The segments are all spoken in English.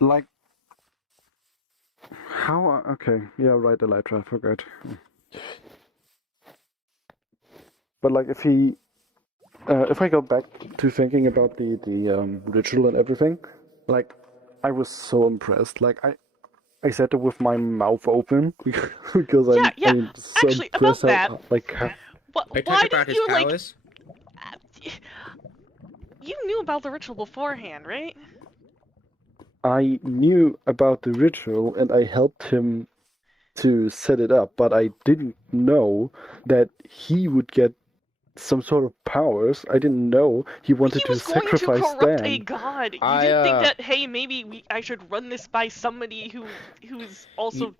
like, how? Okay, yeah, right, Elytra, I forgot. But like, if I go back to thinking about the ritual and everything, like, I was so impressed. Like, I said it with my mouth open because Yeah, yeah. I'm so Actually, impressed about how that, like Are you why talking about didn't his you like? powers? You knew about the ritual beforehand, right? I knew about the ritual and I helped him to set it up, but I didn't know that he would get some sort of powers. I didn't know he wanted He to was going to sacrifice corrupt a Dan. god. You I didn't think that, hey, maybe I should run this by somebody who's y- also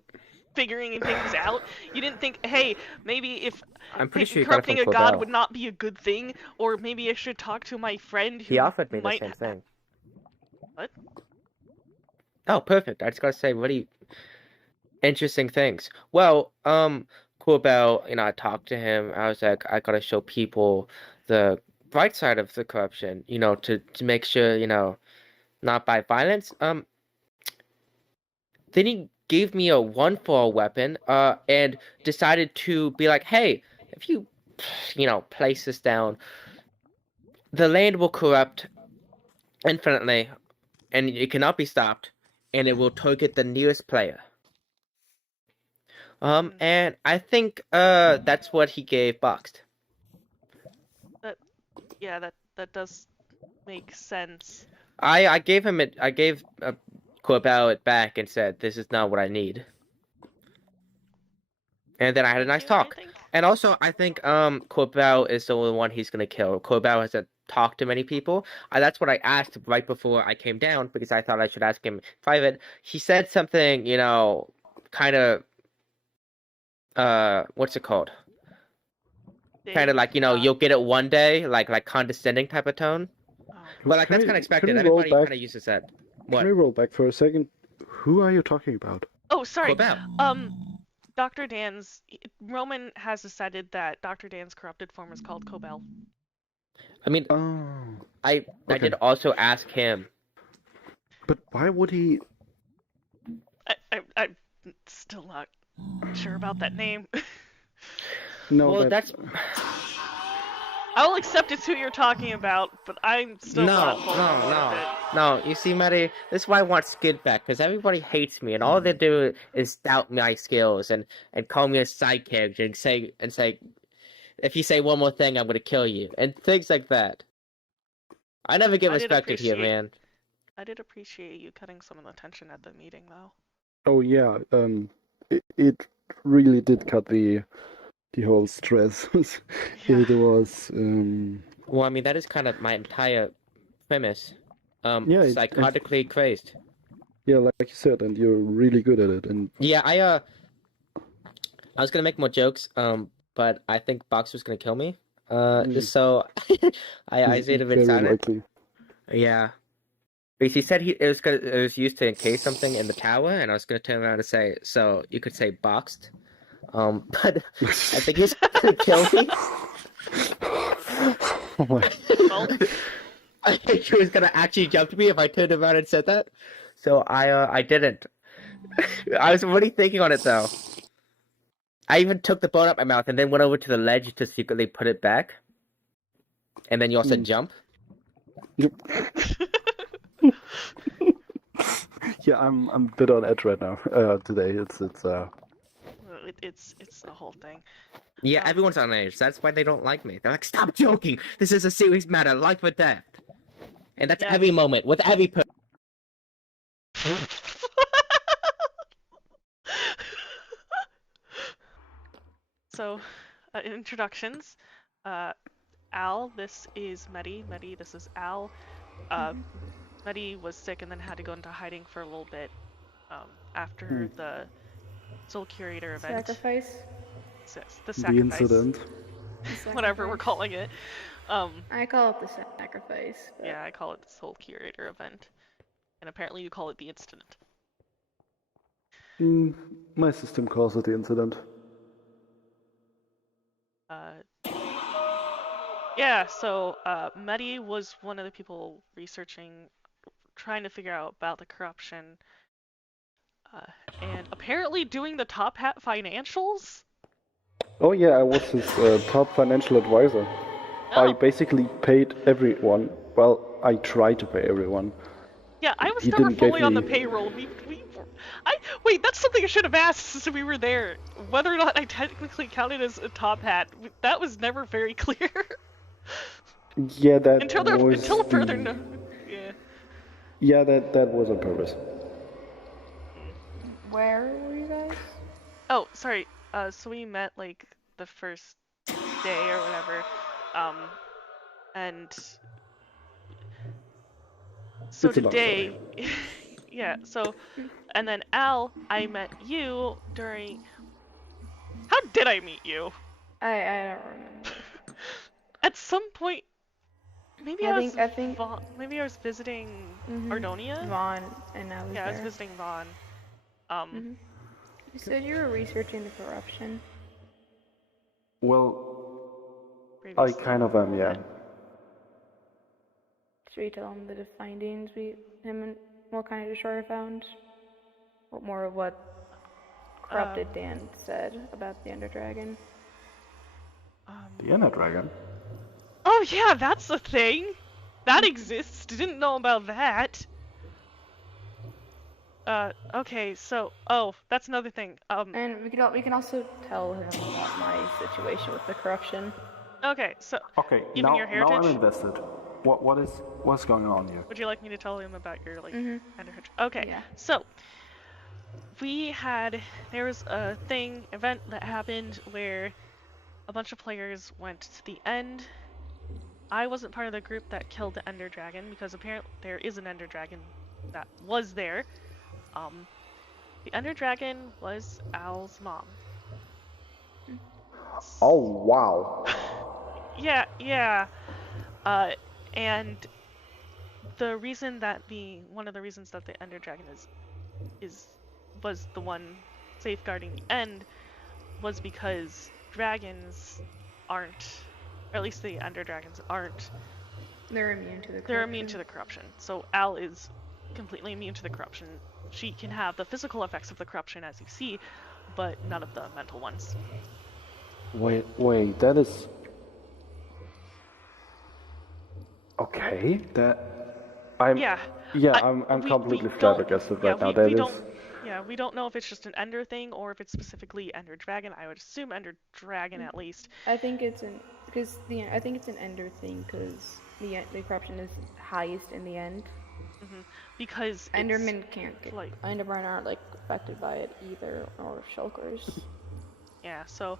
figuring things out. You didn't think, hey, maybe if I'm pretty sure you got it from corrupting a god Corbell. would not be a good thing, or maybe I should talk to my friend He who offered me the might. same thing. What? Oh, perfect. I just gotta say really interesting things. Well, Corbell, I talked to him. I was like, I gotta show people the bright side of the corruption, to make sure, not by violence. Then he gave me a one-for weapon, and decided to be like, hey, if you, place this down, the land will corrupt infinitely, and it cannot be stopped, and it will target the nearest player. Hmm, And I think, that's what he gave Boxed. that yeah, that does make sense. I gave him it. I gave Corbell it back and said, "This is not what I need." And then I had a Thank nice you, I talk. think. And also, I think Corbell is the only one he's gonna kill. Corbell hasn't talked to many people. That's what I asked right before I came down because I thought I should ask him private. He said something, kind of what's it called? Kind of Big. like, you'll get it one day, like condescending type of tone. Oh But like Can that's we kind of can expected. we roll Everybody back? kind of uses that. Can we What? roll back for a second? Who are you talking about? Oh, sorry. Corbell. Dr. Dan's Roman has decided that Dr. Dan's corrupted form is called Cobel. I mean, Oh, I okay. did also ask him. But why would he? I'm still not sure about that name. No, Well, that. that's I will accept it's who you're talking about, but I'm still not no, fully no, on board with no, it. no. You see, Medi, this is why I want Skid back because everybody hates me, and all they do is doubt my skills and call me a side character and say if you say one more thing, I'm gonna kill you and things like that. I never get I did respected here, appreciate man. I did appreciate you cutting some of the tension at the meeting, though. Oh yeah. It really did cut the whole stress. Yeah. It was. Well, I mean that is kind of my entire premise. Yeah. Psychotically crazed. Yeah, like you said, and you're really good at it. And Yeah, I was gonna make more jokes, but I think Box was gonna kill me. mm, So I stayed a bit very silent. likely. Yeah, because he said it was used to encase something in the tower, and I was gonna turn around and say, so you could say boxed. But I think he's gonna kill me. Oh my. Well, I think he was gonna actually jump me if I turned around and said that. So I didn't. I was really thinking on it though. I even took the bone out my mouth and then went over to the ledge to secretly put it back. And then you all said Mm. jump. Yep. Yeah, I'm a bit on edge right now. Today, it's. it's the whole thing. Yeah, Um, everyone's on edge. That's why they don't like me. They're like, stop joking. This is a serious matter, life or death. And that's yeah. every moment with every person. So, introductions. Uh, Al, this is Medi. Medi, this is Al. Uh, Medi was sick and then had to go into hiding for a little bit Hmm. after the Soul Curator event. Sacrifice. The The sacrifice, incident. The whatever we're sacrifice. calling it. Um, I call it the sacrifice, but yeah, I call it the Soul Curator event, and apparently you call it the incident. Mm, my system calls it the incident. Uh, yeah, so Medi was one of the people researching trying to figure out about the corruption, and apparently doing the Top Hat financials. Oh yeah, I was his top financial advisor. I Oh, basically paid everyone. Well, I tried to pay everyone. yeah, I was He never didn't give fully on the me. payroll. Wait, that's something I should have asked since we were there. Whether or not I technically counted as a Top Hat, that was never very clear. Yeah, that until was further the. no. Yeah. Yeah, that was on purpose. Where were you guys? Oh, sorry. So we met like the first day or whatever, and so It's a long story. today, yeah. So, and then Al, I met you during. How did I meet you? I don't remember. At some point, maybe I think maybe I was visiting Mhm. Ardonia. Vaughn and I was Yeah, I was there. visiting Vaughn. You said you were researching the corruption. Well, I Previously. kind of am, yeah. Should we tell him the findings him and what kind of destroyer found? What more of what corrupted Dan said about the Ender Dragon? The Ender Dragon. Oh yeah, that's a thing. That exists. Didn't know about that. Okay, so that's another thing. And we can also tell him about my situation with the corruption. Okay, so Okay, even now, your now I'm heritage. invested. What's going on here? Would you like me to tell him about your Mhm. heritage? Okay, Yeah. so there was a event that happened where a bunch of players went to the end. I wasn't part of the group that killed the Ender Dragon because apparently there is an Ender Dragon that was there. The Ender Dragon was Al's mom. Oh wow. Yeah. And one of the reasons that the Ender Dragon was the one safeguarding the end was because dragons aren't, or at least the Ender Dragons aren't. They're immune to the corruption. They're immune to the corruption. So Al is completely immune to the corruption. She can have the physical effects of the corruption as you see, but none of the mental ones. Wait, that is. Okay, Yeah. I'm completely flabbergasted right now. We don't know if it's just an Ender thing or if it's specifically Ender Dragon. I would assume Ender Dragon at least. I think it's an Ender thing because the corruption is highest in the end. Because Endermen Endermen aren't affected by it either, or Shulkers. Yeah. So,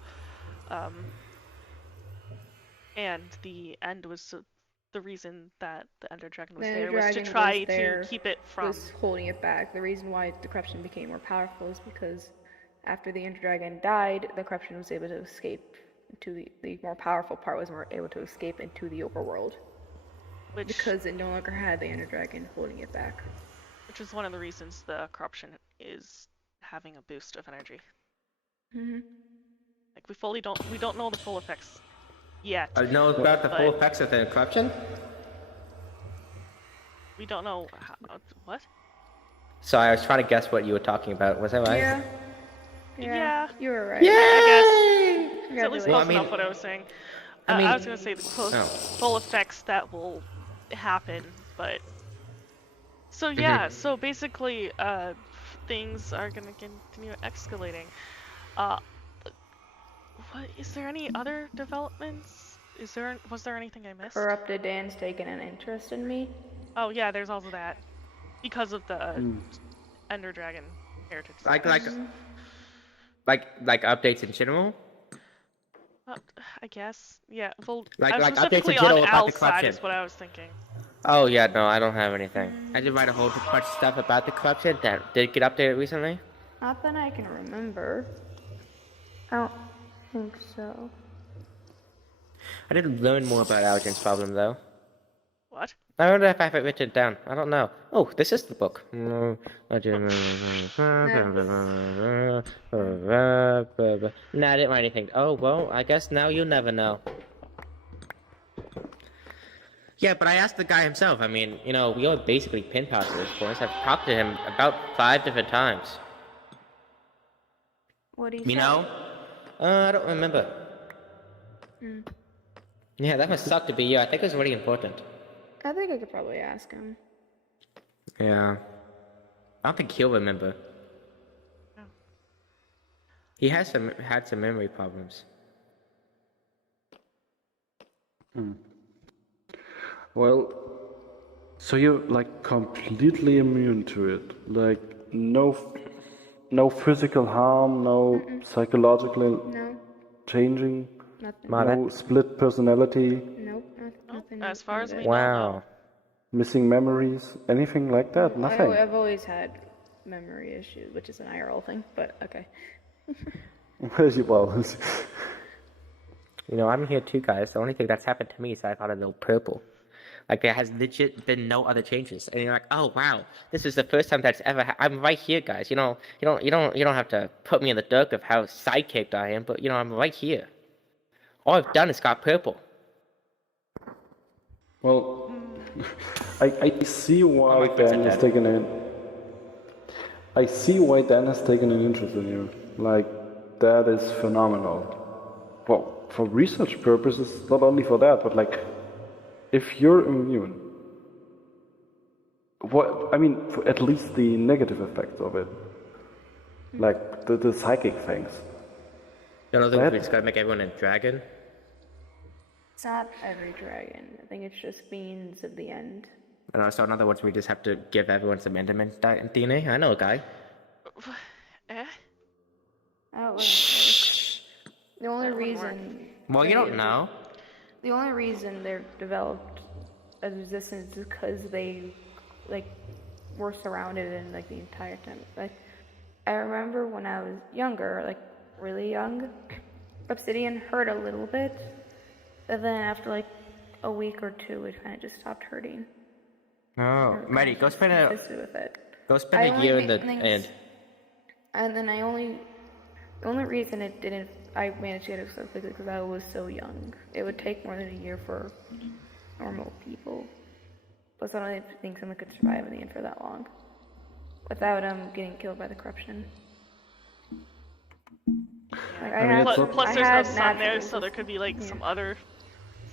and the end was the reason that the Ender Dragon was there was to try to keep it from. Was holding it back. The reason why the corruption became more powerful is because after the Ender Dragon died, the corruption was able to escape into the more powerful part was more able to escape into the overworld. Because it no longer had the Ender Dragon holding it back. Which is one of the reasons the corruption is having a boost of energy. Like we don't know the full effects yet. I know about the full effects of the corruption. We don't know what. So I was trying to guess what you were talking about. Was that right? Yeah. You were right. Yay! I guess. It's at least close enough what I was saying. I was gonna say the full effects that will happen, but so yeah. So basically, things are gonna continue escalating. What is there any other developments? Was there anything I missed? Corrupted Dan's taken an interest in me. Oh yeah, there's also that because of the Ender Dragon heritage. Like updates in general. I guess. Yeah. Well, like specifically updates in general on about Al's the side corruption. is what I was thinking. Oh yeah, no, I don't have anything. I did write a whole bunch of stuff about the corruption that did get updated recently. Not that I can remember. I don't think so. I did learn more about Algen's problem though. What? I wonder if I have it written down. I don't know. Oh, this is the book. No, I didn't write anything. Oh, well, I guess now you'll never know. Yeah, but I asked the guy himself. I mean, you know, we all basically pen pals at this point. I've talked to him about 5 different times. What do you You say? know? I don't remember. Hmm. Yeah, that must suck to be you. I think it was really important. I think I could probably ask him. Yeah. I don't think he'll remember. No. He had some memory problems. Well, so you're like completely immune to it. Like no physical harm, no psychological No, changing, nothing. Wow, no split personality, Nope, nothing. As far none as of we it. know, Wow. no. missing memories, anything like that. Nothing. I've always had memory issues, which is an IRL thing, but okay. Well, You know, I'm here too, guys. The only thing that's happened to me is I got a little purple. Like, there has legit been no other changes. And you're like, oh, wow, this is the first time that's ever I'm right here, guys. You know, you don't have to put me in the dark of how sidekicked I am, but, you know, I'm right here. All I've done is got purple. well, I see why my friends Dan are has dead. taken in. I see why Dan has taken an interest in you. Like, that is phenomenal. Well, for research purposes, not only for that, but like, if you're immune, what I mean, for at least the negative effects of it, like the psychic things. You don't think That- we just gotta make everyone a dragon? It's not every dragon. I think it's just beings of the end. And so in other words, we just have to give everyone some Enderman DNA? I know a guy. Eh? Oh, shh. The only reason. Well, you don't know. The only reason they're developed as resistance is because they, like, were surrounded in like the entire time. Like, I remember when I was younger, like really young, obsidian hurt a little bit, but then after like a week or two, it kind of just stopped hurting. Oh, Medi, go spend a With it. year in the end. And then the only reason I managed to get it so quickly because I was so young. It would take more than a year for normal people. Plus, I don't even think someone could survive in the end for that long without getting killed by the corruption. Like, I mean, it's Plus, there's no sun there, natural so there could be like some other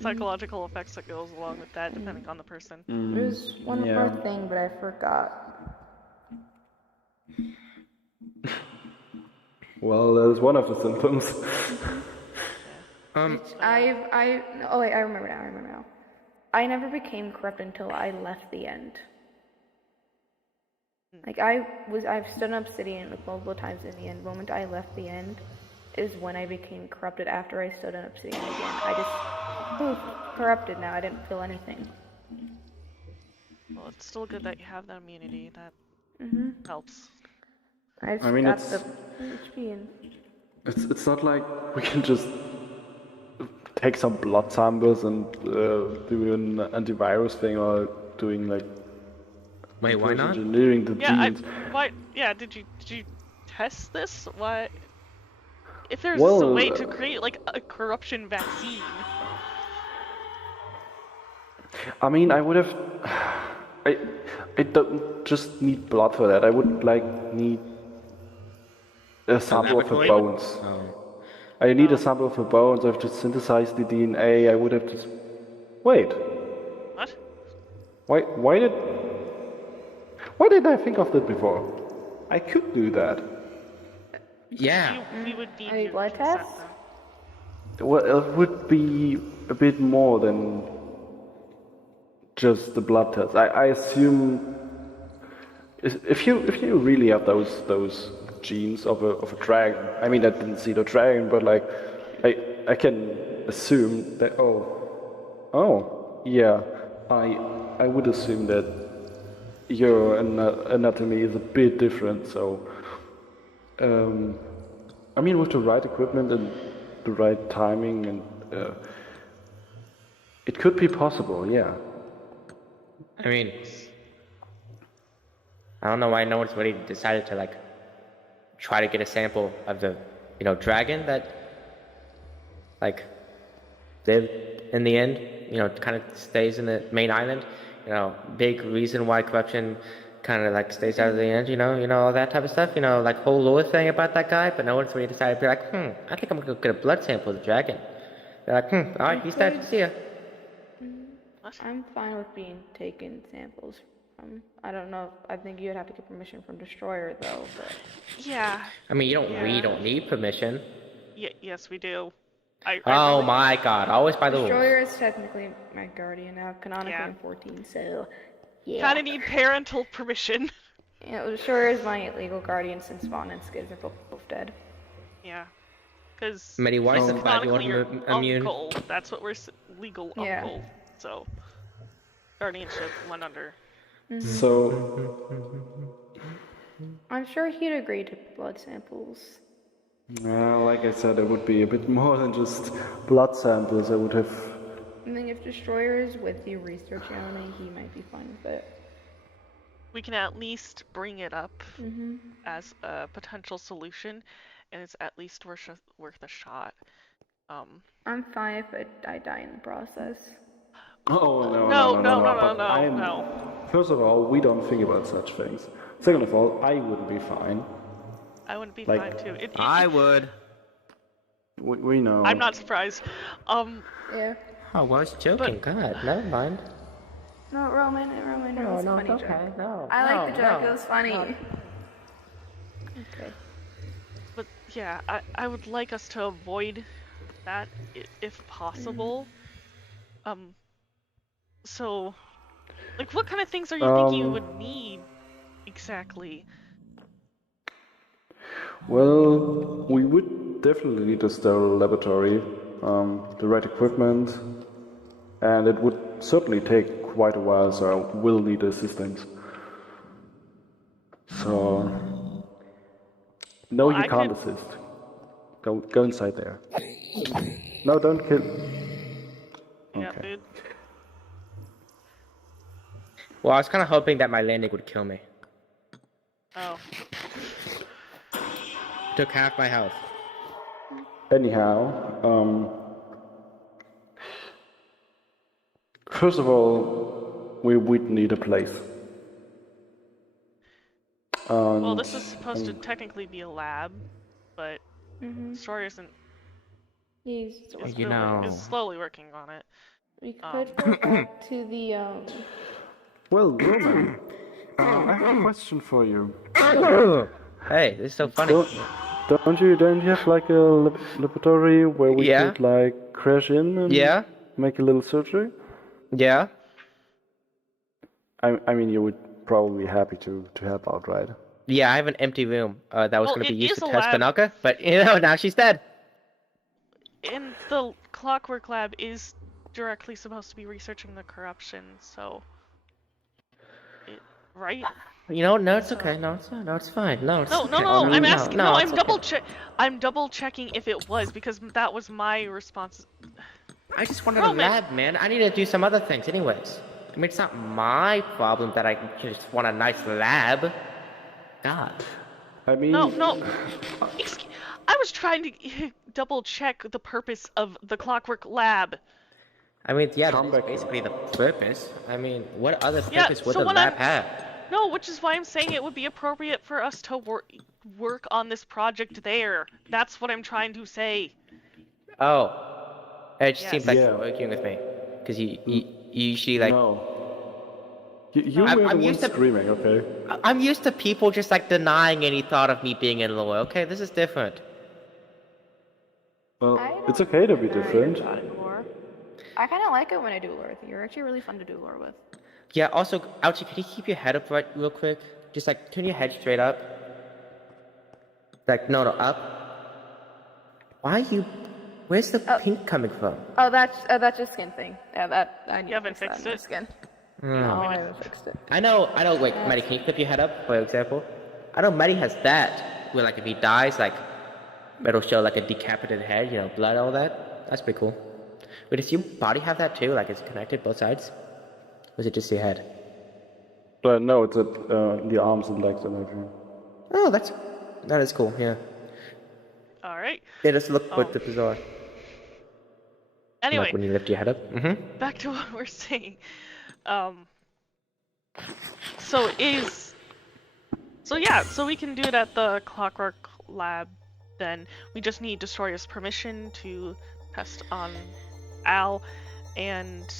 psychological effects that goes along with that, depending on the person. There's one more thing, but I forgot. Well, that is one of the symptoms. Oh wait, I remember now. I never became corrupt until I left the end. Like I've stood on obsidian like multiple times in the end. The moment I left the end is when I became corrupted after I stood on obsidian again. I just corrupted now. I didn't feel anything. Well, it's still good that you have that immunity. That helps. I just mean, got it's- the HP and It's not like we can just take some blood samples and do an antivirus thing or doing like Wait, why not? engineering the Yeah, genes. why? Yeah, did you test this? Why? If there's a Well, way to create like a corruption vaccine, I mean, I would have. I don't just need blood for that. I would like need a sample of her laboratory? bones. Oh. I need a sample of her bones. I have to synthesize the DNA. I would have to. Wait. what? Why did I think of that before? I could do that. Yeah. We would need Any your blood consent, tests? though. Well, it would be a bit more than just the blood test. I assume if you really have those genes of a dragon. I mean, I didn't see the dragon, but like I can assume that. Oh, yeah. I would assume that your anatomy is a bit different. So, I mean, with the right equipment and the right timing, and it could be possible. Yeah. I mean, I don't know why no one's really decided to like try to get a sample of the, dragon that like lived in the end. kind of stays in the main island. Big reason why corruption kind of like stays out of the end. All that type of stuff. Like whole lore thing about that guy, but no one's really decided to be like, I think I'm gonna go get a blood sample of the dragon. They're like, all right, he's dead. See ya. I'm fine with being taken samples from. I don't know. I think you'd have to get permission from Destroyer though. But Yeah. I mean, we don't need permission. Yes, we do. Oh really, my God! Always by the rules. Destroyer is technically my guardian now, canonically Yeah. I'm 14, so yeah. Kind of need parental permission. Destroyer is my legal guardian since Spawn and Skids are both dead. Yeah. Because Medi, why is the canonically your 5-year-old immune? uncle. That's what we're legal Yeah. uncle. So guardianship went under. So, I'm sure he'd agree to blood samples. like I said, it would be a bit more than just blood samples. I would have. I think if Destroyer is with you researching on it, he might be fine with it. We can at least bring it up Mm-hmm. as a potential solution, and it's at least worth a shot. I'm fine if I die in the process. Oh No. But first of all, we don't think about such things. Second of all, I wouldn't be fine. I wouldn't be Like, fine too. I would. We know. I'm not surprised. Yeah. Oh, well, I was joking. God, never mind. No, Roman, it was a funny okay. joke. No, I like the joke, no. it was funny. No. Okay. But yeah, I would like us to avoid that if possible. So, like, what kind of things are you thinking you would need exactly? Well, we would definitely need a sterile laboratory, the right equipment, and it would certainly take quite a while, so I will need assistance. So, no, Well, you I can't could- assist. Go inside there. No, don't kill. Yeah, Okay. dude. Well, I was kind of hoping that my landing would kill me. Oh. Took half my health. Anyhow, first of all, we would need a place. Well, this is supposed to technically be a lab, but Story isn't. He's Is slowly working on it. we could go back to the Well, Roman, I have a question for you. Hey, this is so funny. Don't you have like a laboratory where we Yeah. could like crash in and Yeah? make a little surgery? Yeah? I mean, you would probably be happy to help out, right? Yeah, I have an empty room that was Well, going to be it used is to a test lab. Banaka, but now she's dead. And the Clockwork Lab is directly supposed to be researching the corruption, so. Right? No, it's okay. No, it's fine. No, it's No, okay. no, I'm No, asking. no, No, it's okay. I'm double checking if it was because that was my response. I just wanted Roman. a lab, man. I need to do some other things anyways. I mean, it's not my problem that I just want a nice lab. God. I mean, No. I was trying to double check the purpose of the Clockwork Lab. I mean, yeah, Come that's back. basically the purpose. I mean, what other Yeah, purpose would so the when lab I'm- have? No, which is why I'm saying it would be appropriate for us to work on this project there. That's what I'm trying to say. Oh. It just Yes. seems like Yeah. you're arguing with me. Because you usually, like... no. You I'm- were the I'm one used to- screaming, okay? I'm used to people just, like, denying any thought of me being in lore. Okay, this is different. Well, I it's don't okay to be know your different. thought in lore. I kind of like it when I do lore with you. You're actually really fun to do lore with. Yeah, also, Ouchie, can you keep your head up right real quick? Just, like, turn your head straight up. Like, no, up. Why are you... Where's the pink coming from? Oh, that's a skin thing. Yeah, that I need You haven't to fix fixed that in it? my skin. Hmm. No, I haven't fixed it. I know, wait, Medi, can you flip your head up, for example? I know Medi has that, where, like, if he dies, like, it'll show, like, a decapitated head, blood, all that. That's pretty cool. Wait, does your body have that, too? Like, it's connected, both sides? Or is it just your head? No, it's at the arms and legs and everything. Oh, that is cool, yeah. All right. They just look Oh. bit bizarre. Anyway, Like when you lift your head up. Mm-hmm. back to what we're saying. So we can do it at the Clockwork Lab. Then we just need Destroyer's permission to test on Al, and